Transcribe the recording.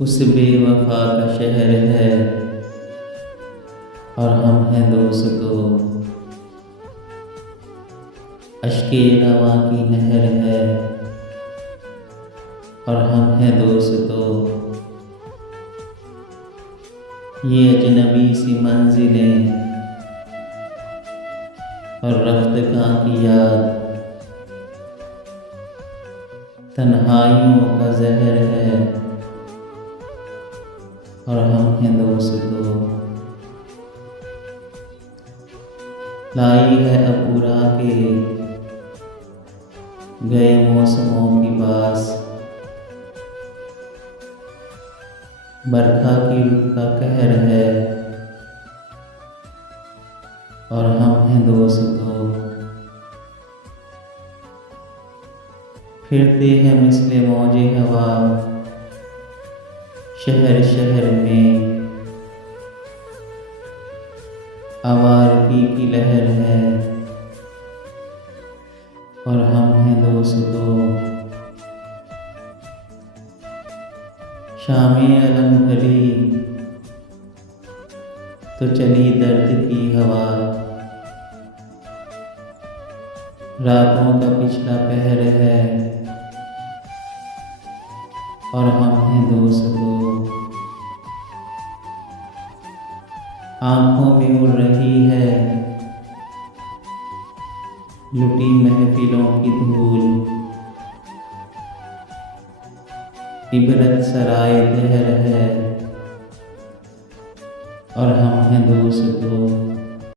उस बेवफा का शहर है और हम हैं दोस्तों। अश्के रवा की नहर है और हम हैं दोस्तों। ये अजनबी सी मंजिलें और रफ्तगां की याद तन्हाइयों का जहर है और हम हैं दोस्तों। लाई है अपूरा के गए मौसमों की बास, बरखा की रुख का कहर है और हम हैं दोस्तों। फिरते हैं मिसले मौजे हवा शहर शहर में, आवारगी की लहर है और हम हैं दोस्तों। शामे अलम भरी तो चली दर्द की हवा, रातों का पिछला पहर है और हम हैं दोस्तों। आँखों में उड़ रही है लुटी महफिलों की धूल, इबरत सराय देहर है और हम हैं दोस्तों।